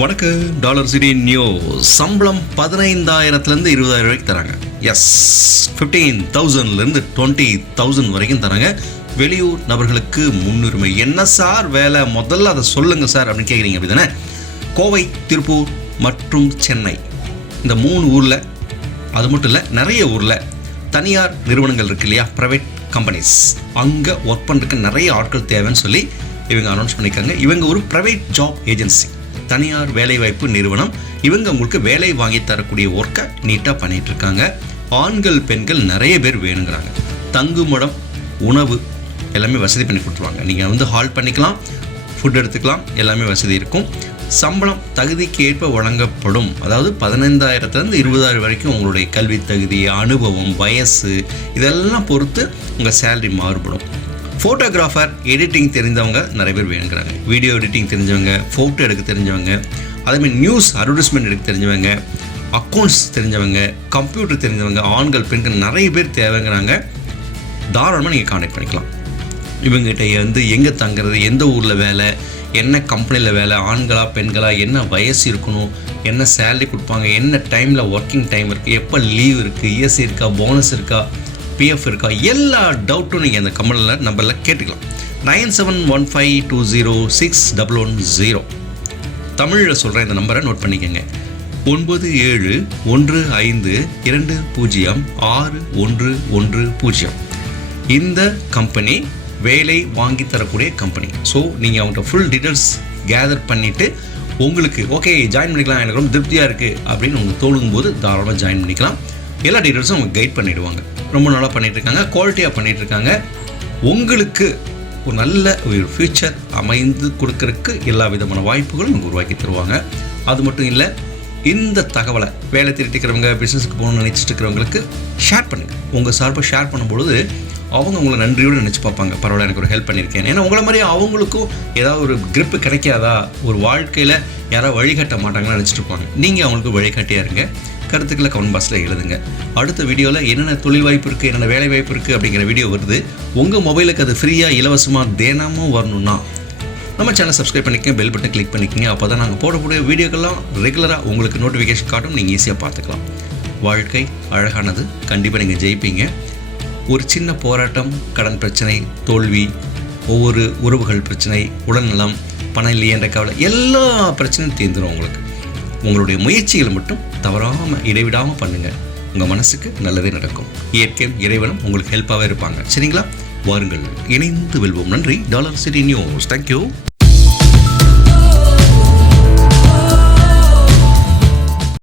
வணக்கம் dollar CD new சம்பளம் பதினைந்தாயிரத்துலேருந்து இருபதாயிரம் வரைக்கும் தராங்க. எஸ் ஃபிஃப்டீன் தௌசண்ட்லேருந்து டுவெண்ட்டி தௌசண்ட் வரைக்கும் தராங்க. வெளியூர் நபர்களுக்கு முன்னுரிமை. என்ன சார் வேலை? முதல்ல அதை சொல்லுங்கள் சார் அப்படின்னு கேட்குறீங்க அப்படி தானே கோவை திருப்பூர் மற்றும் சென்னை. இந்த மூணு ஊரில் அது மட்டும் இல்லை நிறைய ஊரில் தனியார் நிறுவனங்கள் இருக்கு இல்லையா? ப்ரைவேட் கம்பெனிஸ் அங்கே ஒர்க் பண்ணுறதுக்கு நிறைய ஆட்கள் தேவைன்னு சொல்லி இவங்க அனௌன்ஸ் பண்ணியிருக்காங்க. இவங்க ஒரு ப்ரைவேட் ஜாப் ஏஜென்சி தனியார் வேலைவாய்ப்பு நிறுவனம். இவங்க உங்களுக்கு வேலை வாங்கி தரக்கூடிய ஒர்க்கை நீட்டாக பண்ணிட்டு இருக்காங்க. ஆண்கள் பெண்கள் நிறைய பேர் வேணுங்கிறாங்க. தங்குமிடம் உணவு எல்லாமே வசதி பண்ணி கொடுத்துருவாங்க. நீங்கள் வந்து ஹால் பண்ணிக்கலாம் ஃபுட் எடுத்துக்கலாம் எல்லாமே வசதி இருக்கும். சம்பளம் தகுதிக்கு ஏற்ப வழங்கப்படும். அதாவது பதினைந்தாயிரத்துலேருந்து இருபதாயிரம் வரைக்கும் உங்களுடைய கல்வி தகுதி அனுபவம் வயசு இதெல்லாம் பொறுத்து உங்கள் சேலரி மாறுபடும். ஃபோட்டோகிராஃபர் எடிட்டிங் தெரிந்தவங்க நிறைய பேர் வேணுங்கிறாங்க. வீடியோ எடிட்டிங் தெரிஞ்சவங்க ஃபோட்டோ எடுக்க தெரிஞ்சவங்க அதேமாதிரி நியூஸ் அட்வர்டைஸ்மெண்ட் எடுக்க தெரிஞ்சவங்க அக்கௌண்ட்ஸ் தெரிஞ்சவங்க கம்ப்யூட்டர் தெரிஞ்சவங்க ஆண்கள் பெண்கள் நிறைய பேர் தேவைங்கிறாங்க. தாராளமாக நீங்கள் கான்டாக்ட் பண்ணிக்கலாம். இவங்ககிட்ட வந்து எங்கே தங்குறது எந்த ஊரில் வேலை என்ன கம்பெனியில் வேலை ஆண்களா பெண்களா என்ன வயசு இருக்கணும் என்ன சேலரி கொடுப்பாங்க என்ன டைமில் ஒர்க்கிங் டைம் இருக்குது எப்போ லீவ் இருக்குது இஎஸ்சி இருக்கா போனஸ் இருக்கா பிஎஃப் இருக்கா? எல்லா டவுட்டும் நீங்கள் அந்த கம்பெனியில் நம்பரில் கேட்டுக்கலாம். Nine seven one five two zero six double one zero. தமிழில் சொல்கிறேன் இந்த நம்பரை நோட் பண்ணிக்கோங்க. ஒன்பது ஏழு ஒன்று ஐந்து இரண்டு பூஜ்ஜியம் ஆறு ஒன்று ஒன்று பூஜ்ஜியம். இந்த கம்பெனி வேலை வாங்கி தரக்கூடிய கம்பெனி. ஸோ நீங்கள் அவங்கள்ட்ட ஃபுல் டீட்டெயில்ஸ் கேதர் பண்ணிவிட்டு உங்களுக்கு ஓகே ஜாயின் பண்ணிக்கலாம் எனக்கு ரொம்ப திருப்தியாக இருக்குது அப்படின்னு உங்களுக்கு தோணும் போது தாராளமாக ஜாயின் பண்ணிக்கலாம். எல்லா டீட்டெயில்ஸும் அவங்க கைட் பண்ணிவிடுவாங்க ரொம்ப நாளாக பண்ணிகிட்ருக்காங்க இருக்காங்க குவாலிட்டியாக பண்ணிகிட்ருக்காங்க இருக்காங்க உங்களுக்கு ஒரு நல்ல ஒரு ஃப்யூச்சர் அமைந்து கொடுக்கறதுக்கு எல்லா விதமான வாய்ப்புகளும் அவங்க உருவாக்கி தருவாங்க. அது மட்டும் இல்லை இந்த தகவலை வேலை திருட்டிக்கிறவங்க பிஸ்னஸுக்கு போகணும்னு நினச்சிட்டு இருக்கிறவங்களுக்கு ஷேர் பண்ணுங்கள் உங்கள் சார்பாக ஷேர் பண்ணும்பொழுது அவங்க உங்களை நன்றியோடு நினச்சி பார்ப்பாங்க. பரவாயில்ல எனக்கு ஒரு ஹெல்ப் பண்ணியிருக்கேன். ஏன்னா உங்களை மாதிரி அவங்களுக்கும் ஏதாவது ஒரு கிரிப்பு கிடைக்காதா? ஒரு வாழ்க்கையில் யாராவது வழிகாட்ட மாட்டாங்கன்னு நினச்சிட்டு இருப்பாங்க. நீங்கள் அவங்களுக்கு வழிகாட்டியாக இருங்க. கருத்துக்களை கவுன் பாக்ஸில் எழுதுங்க. அடுத்த வீடியோவில் என்னென்ன தொழில் வாய்ப்பு இருக்குது என்னென்ன வேலை வாய்ப்பு இருக்குது அப்படிங்கிற வீடியோ வருது. உங்கள் மொபைலுக்கு அது ஃப்ரீயாக இலவசமாக தினமும் வரணும்னா நம்ம சேனல் சப்ஸ்கிரைப் பண்ணிக்கங்க பெல் பட்டன் கிளிக் பண்ணிக்கங்க. அப்போ தான் நாங்கள் போடக்கூடிய வீடியோக்கெல்லாம் ரெகுலராக உங்களுக்கு நோட்டிஃபிகேஷன் காட்டும். நீங்கள் ஈஸியாக பார்த்துக்கலாம். வாழ்க்கை அழகானது. கண்டிப்பாக நீங்கள் ஜெயிப்பீங்க. ஒரு சின்ன போராட்டம் கடன் பிரச்சனை தோல்வி ஒவ்வொரு உறவுகள் பிரச்சனை உடல்நலம் பணம் இல்லையே என்ற கவலை எல்லா பிரச்சனையும் தீர்ந்துடும் உங்களுக்கு. உங்களுடைய முயற்சிகளை மட்டும் தவறாமல் இடைவிடாமல் பண்ணுங்கள் உங்கள் மனசுக்கு நல்லதே நடக்கும். இயற்கையும் இறைவனும் உங்களுக்கு ஹெல்ப்பாகவே இருப்பாங்க. சரிங்களா? வாருங்கள். இணைந்து வெல்வோம். நன்றி. Dollar city news. தேங்க்யூ